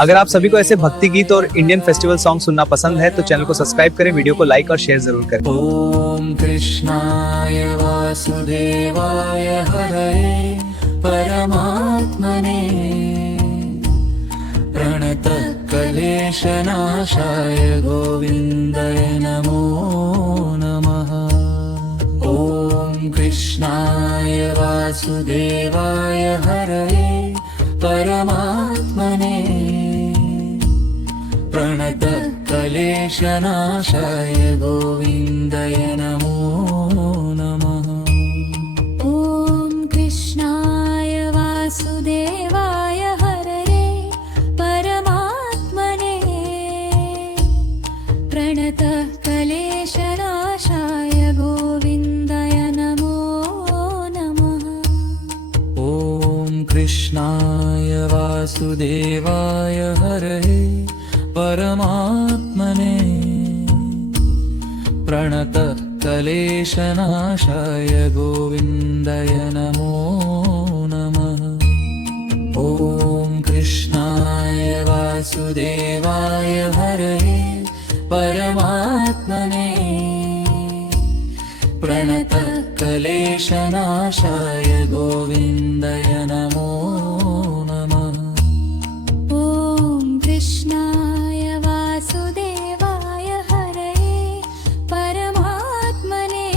अगर आप सभी को ऐसे भक्ति गीत और इंडियन फेस्टिवल सॉन्ग सुनना पसंद है तो चैनल को सब्सक्राइब करें, वीडियो को लाइक और शेयर जरूर करें। ओम कृष्णाय वासुदेवाय हरये परमात्मने प्रणत क्लेशनाशाय गोविंदाय नमो नमः। ओम कृष्णाय वासुदेवाय हरये परमात्मने प्रणत क्लेशनाशाय गोविंदाय नमो नमः। ॐ कृष्णाय वासुदेवाय हरये परमात्मने प्रणत क्लेशनाशाय गोविंदाय नमो नमः। ॐ कृष्णाय वासुदेवाय हरये परमात्मने प्रणत क्लेशनाशाय गोविंदाय नमो नमः। ॐ कृष्णाय वासुदेवाय हरये परमात्मने प्रणत क्लेशनाशाय गोविंदाय नमो नमः। ॐ कृष्णाय वासुदेवाय हरये परमात्मने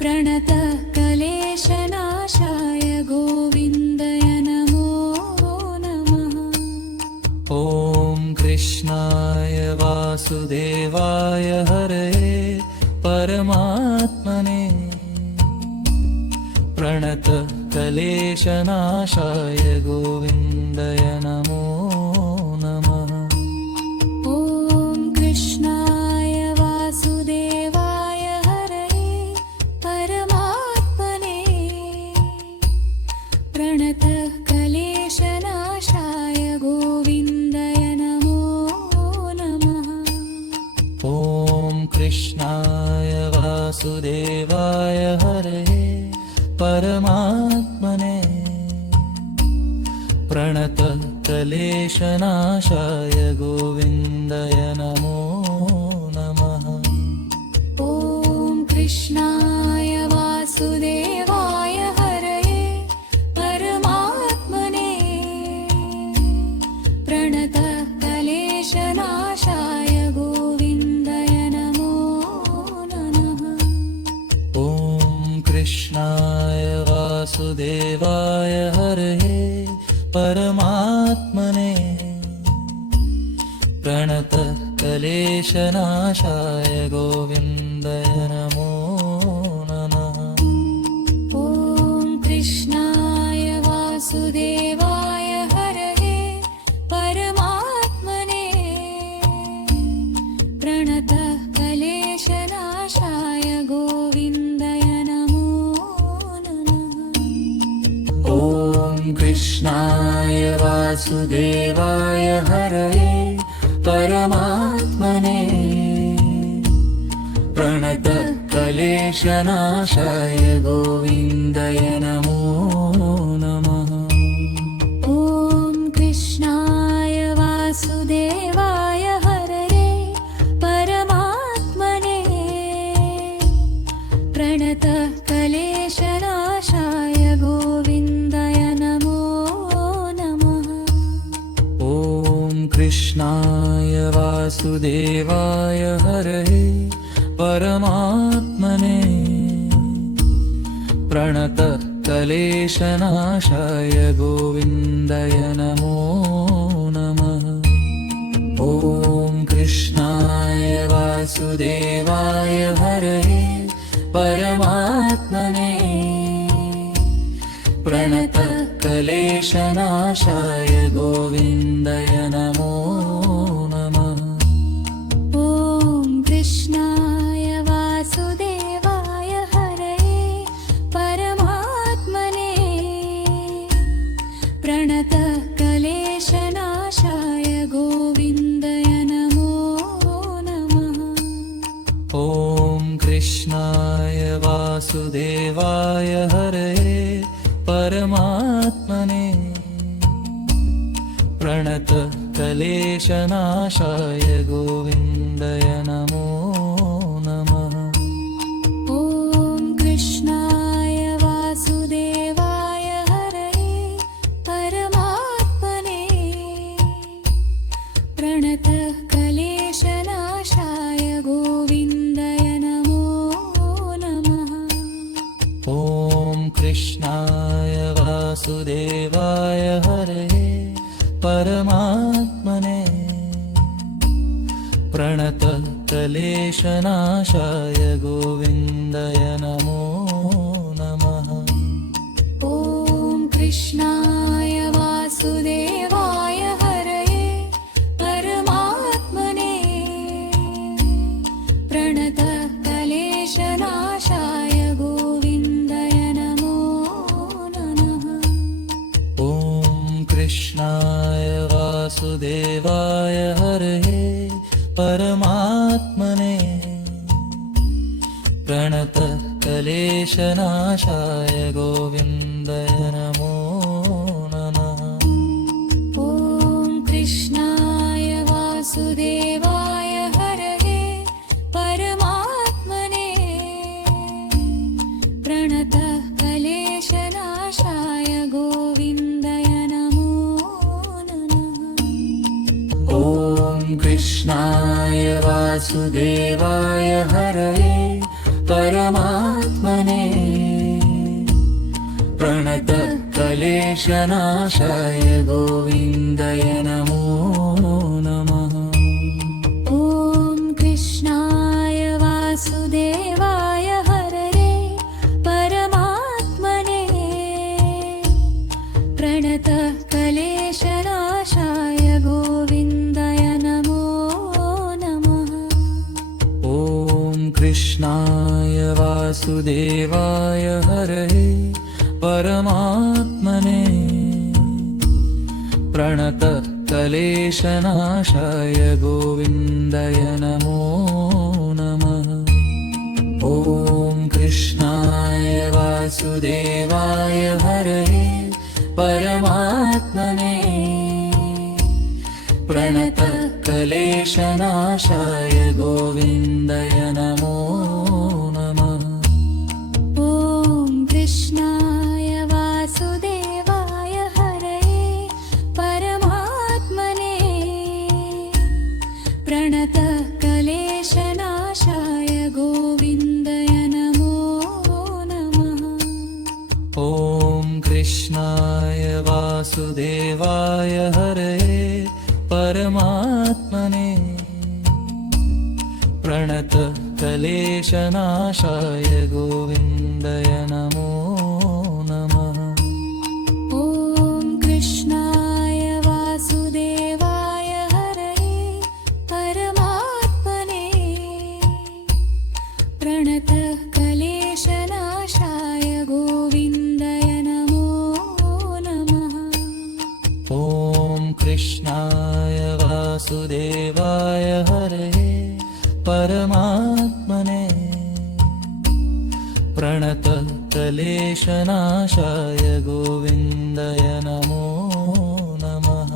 प्रणत क्लेशनाशाय गोविंदाय नमो नमः। ॐ कृष्णाय वासुदेवाय हरये परमात्मने प्रणत क्लेशनाशाय गोविंदाय नमो नमः। ॐ कृष्णाय वासुदेवाय हरये परमात्मने प्रणत क्लेशनाशाय गोविंदाय नमो नमः। ॐ कृष्णाय वासुदेवाय हरये परमात्मने प्रणत क्लेशनाशाय गोविंदाय नमो नमः। ॐ कृष्णाय वासुदेवाय हरये परमात्मने प्रणत क्लेशनाशाय गोविंदाय नमो नमः। ॐ कृष्णाय वासुदेवाय हरये परमात्मने प्रणत क्लेशनाशाय गोविंदाय नमो नमः। ॐ कृष्णाय वासुदेवाय हरये परमात्मने प्रणत क्लेशनाशाय गोविंदाय नमो नमः। ॐ कृष्णाय वासुदेवाय हरये परमात्मने प्रणत क्लेशनाशाय गोविंदाय नमो नमः। ॐ कृष्णाय वासुदेवाय हरये परमात्मने प्रणत क्लेशनाशाय गोविंदाय नमो नमः। ॐ कृष्णाय वासुदेवाय हरये परमात्मने प्रणत क्लेशनाशाय गोविंदाय नमो नमः। ॐ कृष्णाय वासुदेवाय हरये परमात्मने प्रणत क्लेशनाशाय गोविंदाय नमो नमः। ॐ कृष्णाय वासुदेवाय हरये परमात्मने प्रणत क्लेशनाशाय गोविंदाय नमो नमः। ॐ कृष्णाय वासुदेवाय हरये परमात्मने क्लेशनाशाय गोविन्दाय नमो नमः। ॐ कृष्णाय वासुदेवाय हरये परमात्मने प्रणतः क्लेशनाशाय गोविन्दाय नमो नमः। ॐ कृष्णाय वासुदेवाय हरये परमात्मने प्रणतः क्लेशनाशाय गोविन्दाय नमो नमः। ॐ कृष्णाय वासुदेवाय हरये परमात्मने प्रणतः क्लेशनाशाय गोविन्दाय नमो नमः। ॐ कृष्णाय वासुदेवाय हरये परमात्मने प्रणतः क्लेशनाशाय गोविन्दाय नमो नमः। ॐ कृष्णाय वासुदेवाय हरये परमात्मने प्रणतः क्लेशनाशाय गोविन्दाय नमो नमः। ॐ कृष्णाय वासुदेवाय हरये परमात्मने प्रणतः क्लेशनाशाय गोविन्दाय नमो नमः। ॐ कृष्णाय वासुदेवाय हरये परमात्मने प्रणतः क्लेशनाशाय गोविन्दाय नमो नमः। ॐ कृष्णाय वासुदेवाय हरये परमात्मने प्रणतः क्लेशनाशाय गोविन्दाय नमो नमः। ॐ कृष्णाय वासुदेवाय हरये परमात्मने प्रणतः क्लेशनाशाय गोविन्दाय नमो नमः। ॐ कृष्णाय वासुदेवाय हरये परमात्मने प्रणतः क्लेशनाशाय गोविन्दाय नमो नमः। ॐ कृष्णाय वासुदेवाय हरये परमात्मने प्रणतः क्लेशनाशाय गोविन्दाय नमो नमः। ॐ कृष्णाय वासुदेवाय हरये परमात्मने प्रणतः क्लेशनाशाय गोविन्दाय नमो नमः। ॐ कृष्णाय वासुदेवाय हरये परमात्मने प्रणतः क्लेशनाशाय गोविन्दाय नमो नमः।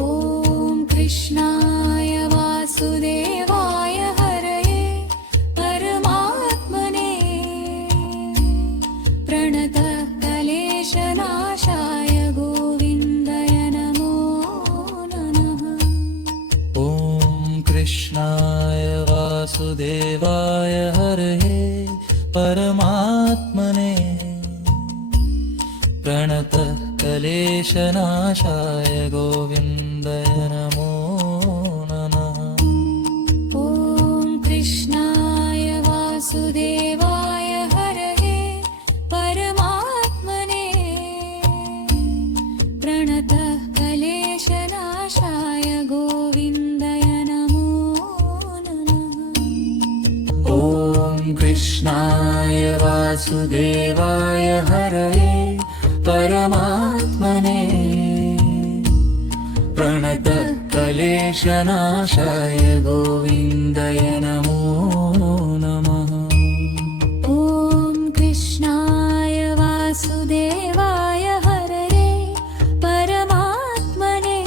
ॐ कृष्णाय वासुदेवाय हरये परमात्मने प्रणतः क्लेशनाशाय गोविन्दाय नमो नमः। ॐ कृष्णाय वासुदेवाय हरये परमात्मने प्रणतः क्लेशनाशाय गोविन्दाय नमो नमः। ॐ कृष्णाय वासुदेवाय हरये परमात्मने प्रणतः क्लेशनाशाय गोविन्दाय नमो नमः। ॐ कृष्णाय वासुदेवाय हरये परमात्मने प्रणतः क्लेशनाशाय गोविन्दाय नमो नमः। ॐ कृष्णाय वासुदेवाय हरये परमात्मने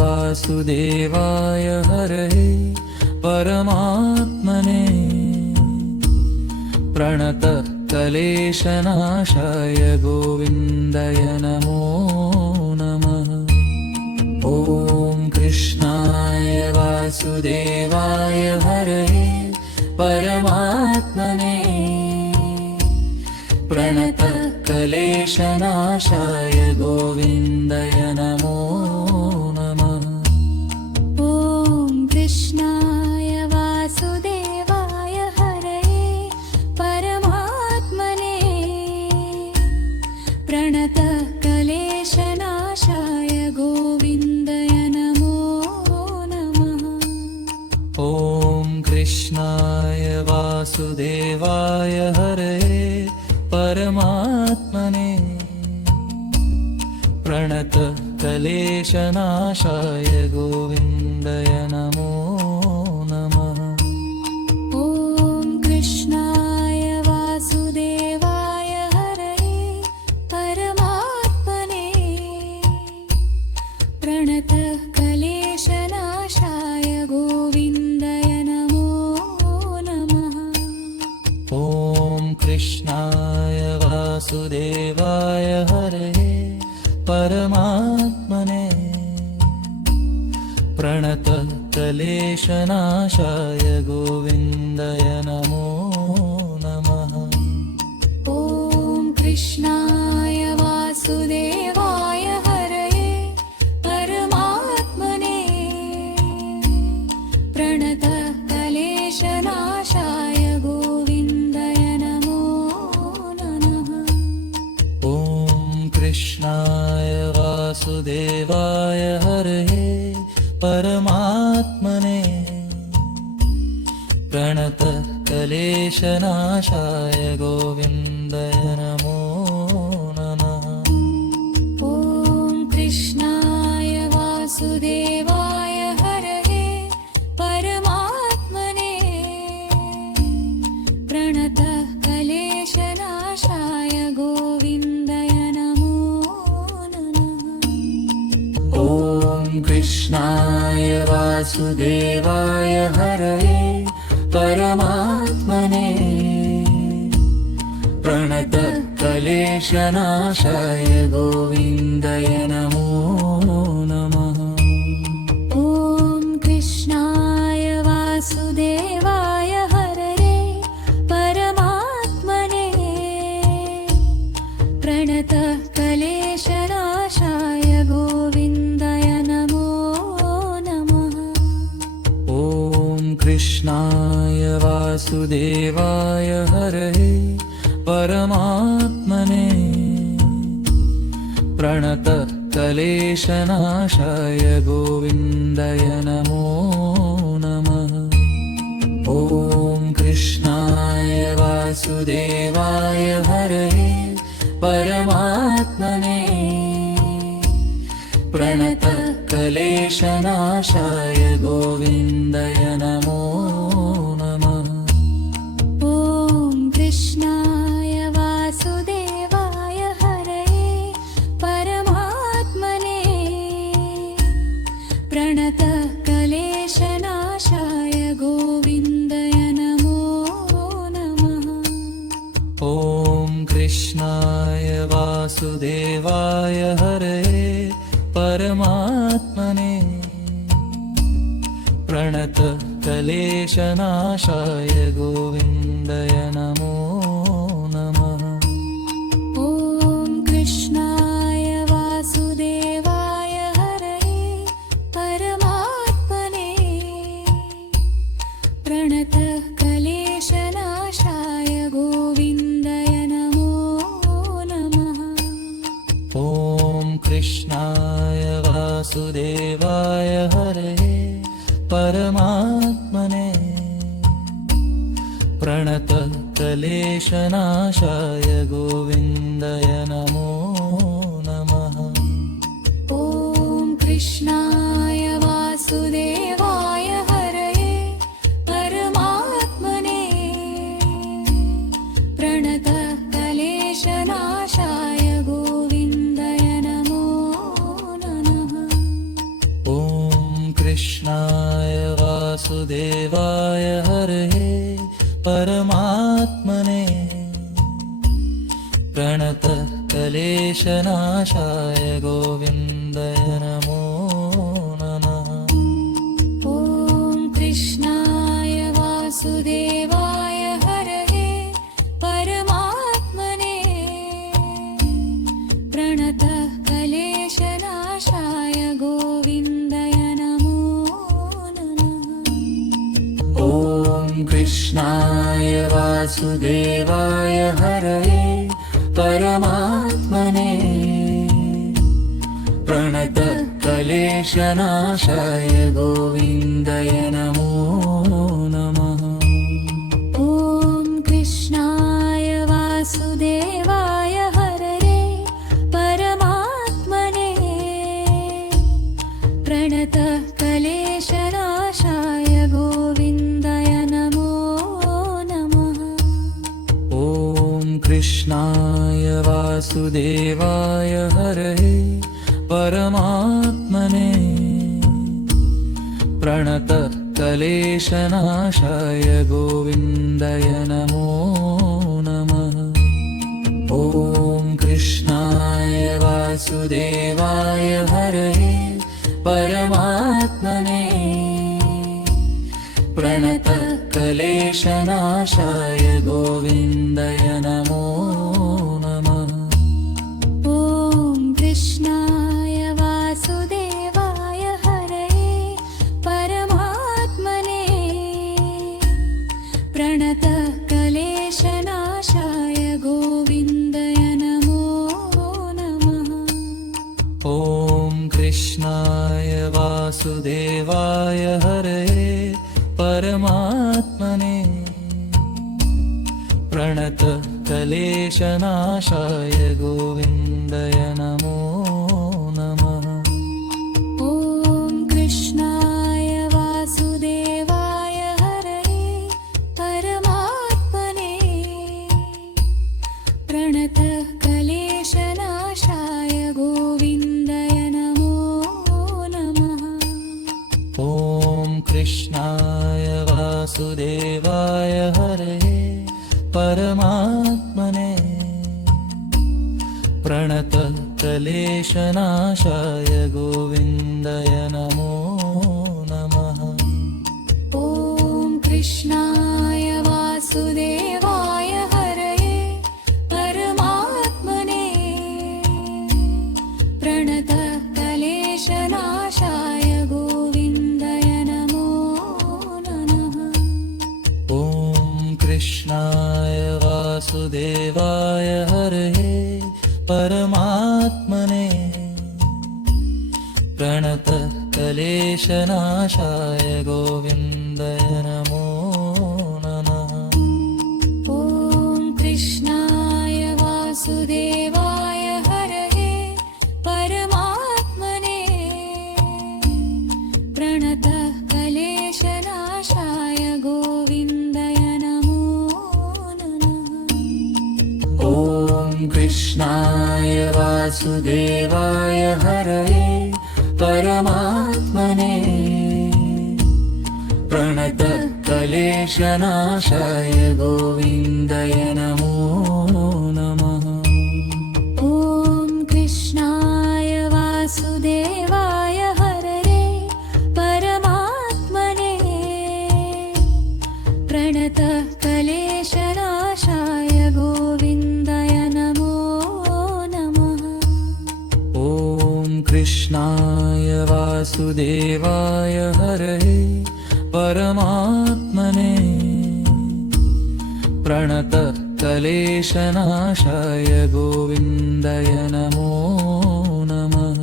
वासुदेवाय हरये परमात्मने प्रणतः क्लेशनाशाय गोविन्दाय नमो नमः। ॐ कृष्णाय वासुदेवाय हरये परमात्मने प्रणतः क्लेशनाशाय गोविन्दाय नमो नमः। ॐ कृष्णाय वासुदेवाय हरये परमात्मने प्रणतः क्लेशनाशाय गोविन्दाय नमो नमः। ॐ कृष्णाय वासुदेवाय हरये परमात्मने प्रणतः क्लेशनाशाय गोविन्दाय नमो नमः। ॐ कृष्णाय वासुदेवाय हरये परमात्मने प्रणतः क्लेशनाशाय गोविन्दाय नमो नमः। ॐ कृष्णाय वासुदेवाय हरये परमात्मने प्रणतः क्लेशनाशाय गोविन्दाय नमो नमः। ॐ कृष्णाय वासुदेवाय हरये परमात्मने प्रणतः क्लेशनाशाय गोविन्दाय नमो नमः। ॐ कृष्णाय वासुदेवाय हरये परमात्मने प्रणतः क्लेशनाशाय गोविन्दाय नमो नमः। ॐ कृष्णाय वासुदेवाय हरये परमात्मने प्रणतः क्लेशनाशाय गोविन्दाय नमो नमः। ॐ कृष्णाय वासुदेवाय हरये परमात्मने प्रणतः क्लेशनाशाय गोविन्दाय नमो नमः। ॐ कृष्णाय वासुदेवाय हरये परमात्मने प्रणतः क्लेशनाशाय गोविन्दाय नमो नमः। ॐ कृष्णाय वासुदेवाय हरये परमात्मने प्रणतः क्लेशनाशाय गोविन्दाय नमो नमः। ॐ कृष्णाय वासुदेवाय हरये परमात्मने प्रणतः क्लेशनाशाय गोविन्दाय नमो नमः। ॐ कृष्णाय वासुदेवाय हरये परमात्मने प्रणतः क्लेशनाशाय गोविन्दाय नमो नमः। ॐ कृष्णाय वासुदेवाय हरये परमात्मने प्रणतः क्लेशनाशाय गोविन्दाय नमो नमः। ॐ कृष्णाय वासुदेवाय हरये परमात्मने प्रणतः क्लेशनाशाय गोविन्दाय नमो नमः। ॐ कृष्णाय वासुदेवाय हरये परमात्मने प्रणतः क्लेशनाशाय गोविन्दाय नमो नमः। ॐ कृष्णाय वासुदेवाय हरये परमात्मने प्रणतः क्लेशनाशाय गोविन्दाय नमो नमः। कृष्णाय वासुदेवाय हरये परमात्मने प्रणतः क्लेशनाशाय गोविन्दाय नमो नमः। ॐ कृष्णाय वासुदेवाय हरये परमात्मने प्रणतः क्लेशनाशाय गोविन्दाय नमो नमः। ॐ कृष्णाय वासुदेवाय हरये परमात्मने प्रणतः क्लेशनाशाय गोविन्दाय नमो नमः। ॐ कृष्णाय वासुदेवाय हरये परमात्मने प्रणतः क्लेशनाशाय गोविन्दाय नमो नमः। ॐ कृष्णाय वासुदेवाय हरये परमात्मने प्रणतः क्लेशनाशाय गोविन्दाय नमो नमः। ॐ कृष्णाय वासुदेवाय हरये परमात्मने प्रणतः क्लेशनाशाय गोविन्दाय नमो नमः। ॐ कृष्णाय वासुदेवाय हरये परमात्मने प्रणतः क्लेशनाशाय गोविन्दाय नमो नमः। ॐ कृष्णाय वासुदेवाय हरये परमात्मने प्रणतः क्लेशनाशाय गोविन्दाय नमो नमः। ॐ कृष्णाय वासुदेवाय हरये परमात्मने प्रणतः क्लेशनाशाय गोविन्दाय नमो नमः। ॐ कृष्णाय वासुदेवाय हरये परमात्मने प्रणतः क्लेशनाशाय गोविन्दाय नमो नमः। ॐ कृष्णाय वासुदेवाय हरये परमात्मने प्रणतः क्लेशनाशाय गोविन्दाय नमो नमः। ॐ कृष्णाय वासुदेवाय हरये परमात्मने प्रणतः क्लेशनाशाय गोविन्दाय नमो नमः। ॐ कृष्णाय वासुदेवाय हरये परमात्मने प्रणतः क्लेशनाशाय गोविन्दाय नमो नमः। ॐ कृष्णाय वासुदेवाय हरये परमात्मने प्रणतः क्लेशनाशाय गोविन्दाय नमो नमः। ॐ कृष्णाय वासुदेवाय हरये परमात्मने प्रणतः क्लेशनाशाय गोविन्दाय नमो नमः। ॐ कृष्णाय वासुदेवाय हरये परमात्मने प्रणतः क्लेशनाशाय गोविन्दाय नमो नमः।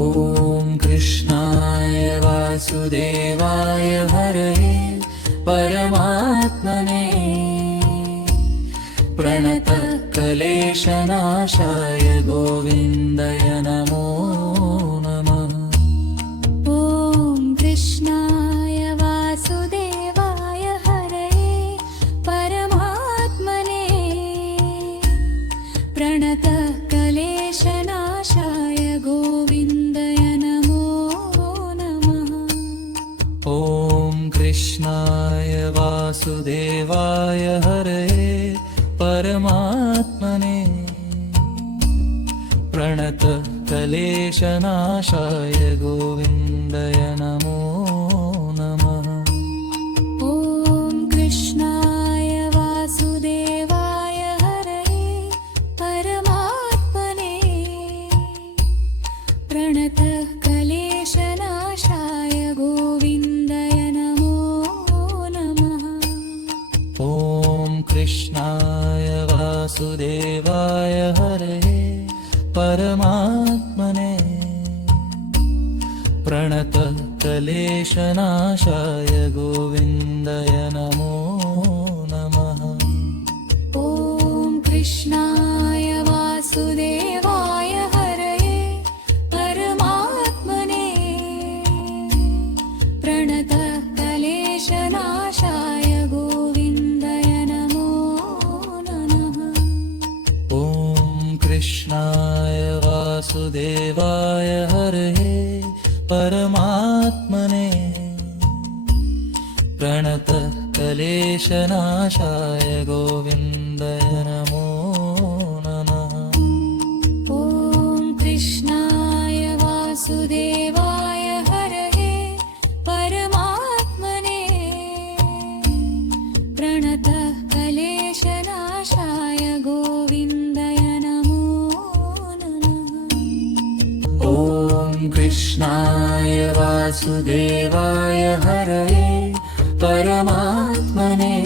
ॐ कृष्णाय वासुदेवाय हरये परमात्मने प्रणतः क्लेशनाशाय गोविन्दाय नमो नमः। ॐ कृष्णाय वासुदेवाय हरये परमात्मने प्रणतः क्लेशनाशाय गोविन्दाय नमो नमः। कृष्णाय वासुदेवाय हरये परमात्मने प्रणत क्लेशनाशाय गोविन्दाय नमो नमः। ॐ कृष्णाय वासुदेवाय हरये परमात्मने प्रणतः क्लेशनाशाय गोविन्दाय नमो नमः। ॐ कृष्णाय वासुदेवाय हरये परमात्मने प्रणत क्लेशनाशाय गोविन्दाय नमो नमः। ॐ कृष्णाय वासुदेवाय हरये परमात्मने प्रणतः क्लेशनाशाय गोविन्दाय नमो नमः। ॐ कृष्णाय वासुदेवाय हरये परमात्मने प्रणत क्लेशनाशाय गोविन्दाय नमो नमः। ॐ कृष्णाय वासुदेवाय हरये परमात्मने प्रणतः क्लेशनाशाय गोविन्दाय नमो नमः। ॐ कृष्णाय वासुदेवाय हरये परमात्मने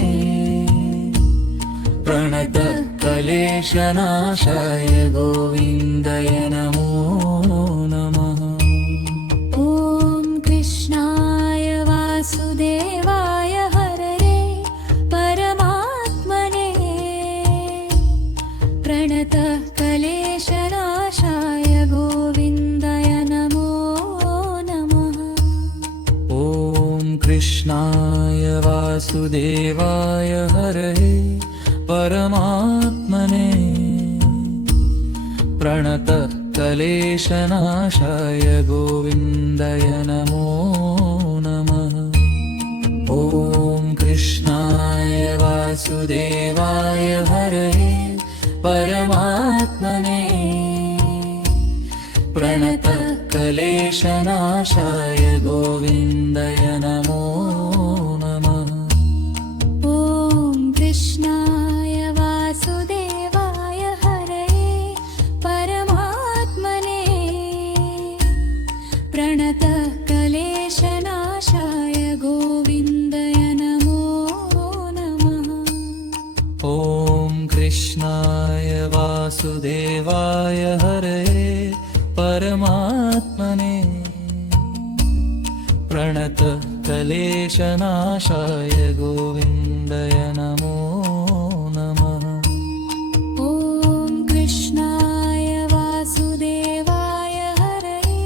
प्रणत क्लेशनाशाय गोविन्दाय नमो नमः। ॐ कृष्णाय वासुदेवाय हरये परमात्मने प्रणतः क्लेशनाशाय गोविन्दाय नमो नमः। ॐ कृष्णाय वासुदेवाय हरये परमात्मने प्रणत क्लेशनाशाय गोविन्दाय नमो नमः। ॐ कृष्णाय वासुदेवाय हरये परमात्मने प्रणत क्लेशनाशाय गोविन्दाय नमो नमः। ॐ कृष्णाय वासुदेवाय हरये परमात्मने प्रणतः क्लेशनाशाय गोविन्दाय नमो नमः। ॐ कृष्णाय वासुदेवाय हरये परमात्मने प्रणत क्लेशनाशाय गोविन्दाय नमो नमः। ॐ कृष्णाय वासुदेवाय हरये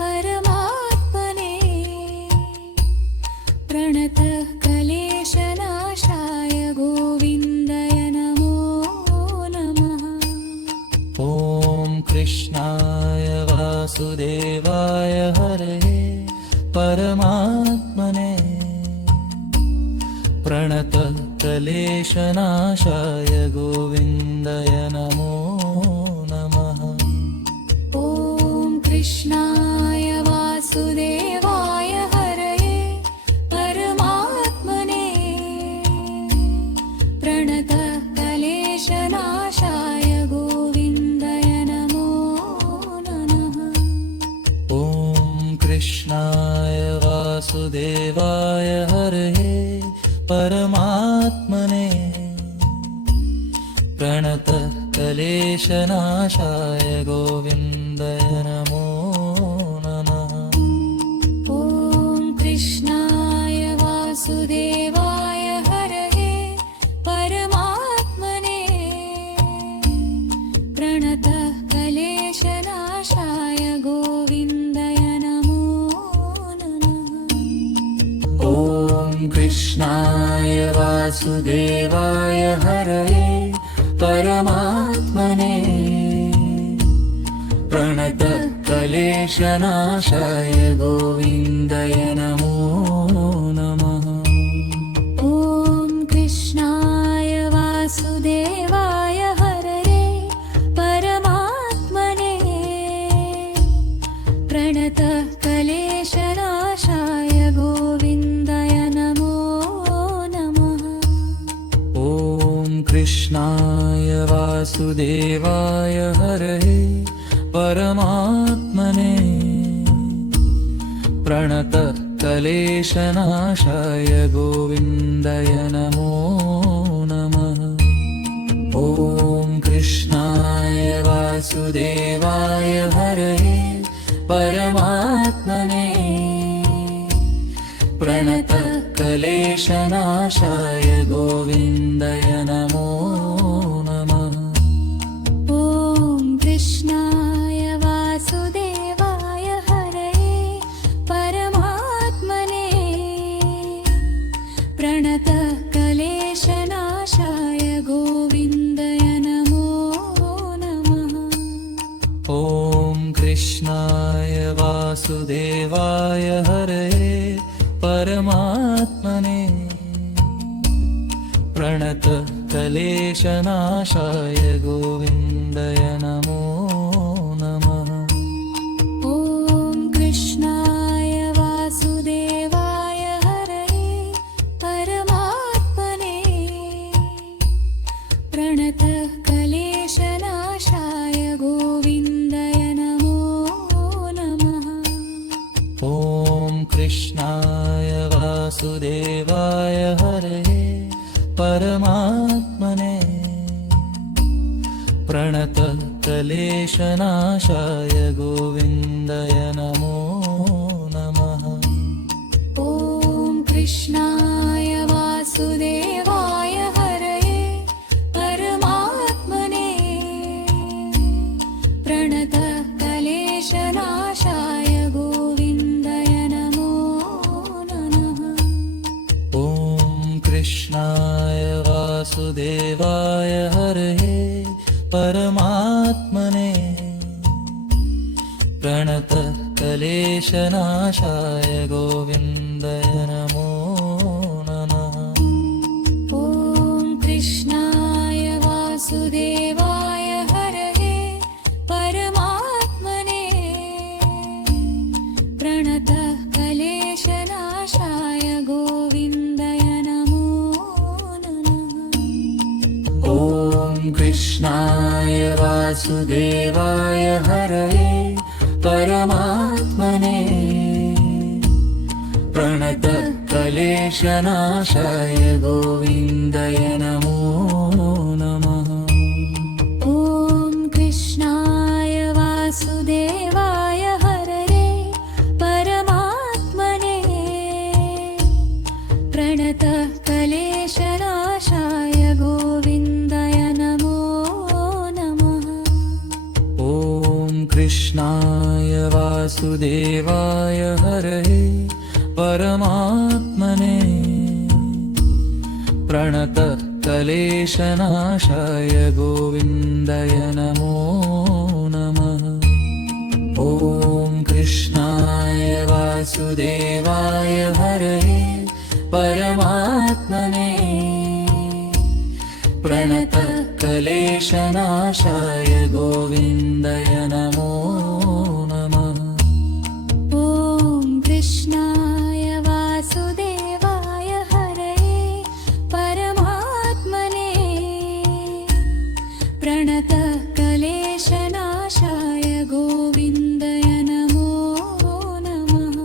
परमात्मने प्रणतः क्लेशनाशाय गोविन्दाय नमो नमः। ॐ कृष्णाय वासुदेवाय हरये परमात्मने प्रणत क्लेशनाशाय गोविन्दाय नमो नमः। ॐ कृष्णाय वासुदेवाय हरये परमात्मने प्रणतः क्लेशनाशाय गोविन्दाय नमो नमः। ॐ कृष्णाय वासुदेवाय हरये परमात्मने प्रणत क्लेशनाशाय गोविन्दाय नमो नमः। ॐ कृष्णाय वासुदेवाय हरये परमात्मने प्रणतः क्लेशनाशाय गोविन्दाय नमो नमः। ॐ कृष्णाय वासुदेवाय हरये परमात्मने प्रणत क्लेशनाशाय गोविन्दाय नमो नमः। वासुदेवाय हरये परमात्मने प्रणतक्लेशनाशाय गोविन्दाय नमो नमः। ॐ कृष्णाय वासुदेवाय हरये परमात्मने प्रणतक्लेशनाशाय गोविन्दाय नमो नमः। ॐ कृष्णाय वासुदेवाय हरये परमात्मने प्रणतक्लेशनाशाय गोविन्दाय नमो नमः। ॐ कृष्णाय वासुदेवाय हरये परमात्मने प्रणतक्लेशनाशाय गोविन्दाय नमो नमः। ॐ कृष्णाय वासुदेवाय हरये परमात्मने प्रणतक्लेशनाशाय गोविन्दाय नमो नमः। ॐ कृष्णाय वासुदेवाय हरये परमात्मने प्रणतक्लेशनाशाय गोविन्दाय नमो नमः। ॐ कृष्णाय वासुदेवाय हरये परमात्मने प्रणतक्लेशनाशाय गोविन्दाय नमो नमः। ॐ कृष्णाय वासुदेवाय हरये परमात्मने प्रणतक्लेशनाशाय गोविन्दाय नमो नमः। ॐ कृष्णाय वासुदेवाय हरये परमात्मने प्रणतक्लेशनाशाय गोविन्दाय नमो नमः। ॐ कृष्णाय वासुदेवाय हरये परमात्मने प्रणतक्लेशनाशाय गोविन्दाय नमो नमः। ॐ कृष्णाय वासुदेवाय हरये परमात्मने प्रणतक्लेशनाशाय गोविन्दाय नमो नमः। ॐ कृष्णाय वासुदेवाय हरये परमात्मने प्रणतक्लेशनाशाय गोविन्दाय नमो नमः। ॐ कृष्णाय वासुदेवाय हरये परमात्मने प्रणतक्लेशनाशाय गोविन्दाय नमो नमः। ॐ कृष्णाय वासुदेवाय हरये परमात्मने प्रणतक्लेशनाशाय गोविन्दाय नमो नमः।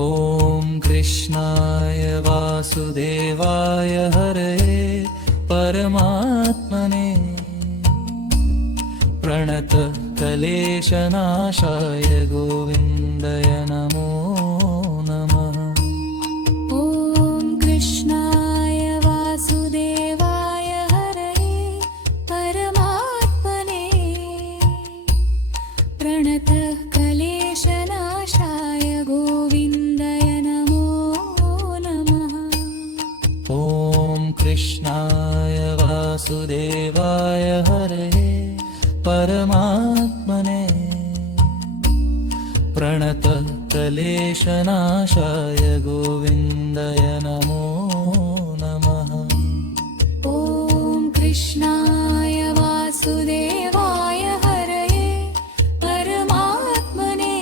ॐ कृष्णाय वासुदेवाय हरये परमात्मने प्रणतक्लेशनाशाय गोविन्दाय नमो नमः। ॐ कृष्णाय वासुदेवाय हरये परमात्मने प्रणतक्लेशनाशाय गोविन्दाय नमो नमः। ॐ कृष्णाय वासुदेवाय हरये परमात्मने प्रणतक्लेशनाशाय गोविन्दाय नमो नमः। ॐ कृष्णाय वासुदेवाय हरये परमात्मने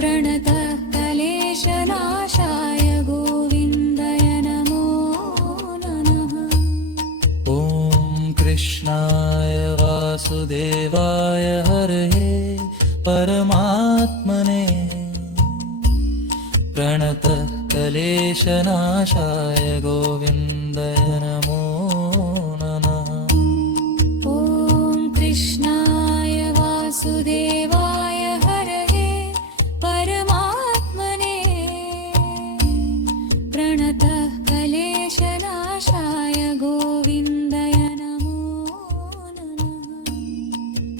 प्रणतक्लेशनाशाय गोविन्दाय नमो नमः। ॐ कृष्णाय वासुदेवाय हरये परमात्मने प्रणतः क्लेशनाशाय गोविन्दाय नमो नमः। ॐ कृष्णाय वासुदेवाय हरये परमात्मने प्रणतः क्लेशनाशाय गोविन्दाय नमो नमः।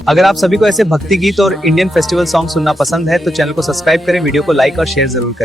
अगर आप सभी को ऐसे भक्ति गीत और इंडियन फेस्टिवल सॉन्ग सुनना पसंद है तो चैनल को सब्सक्राइब करें, वीडियो को लाइक और शेयर जरूर करें।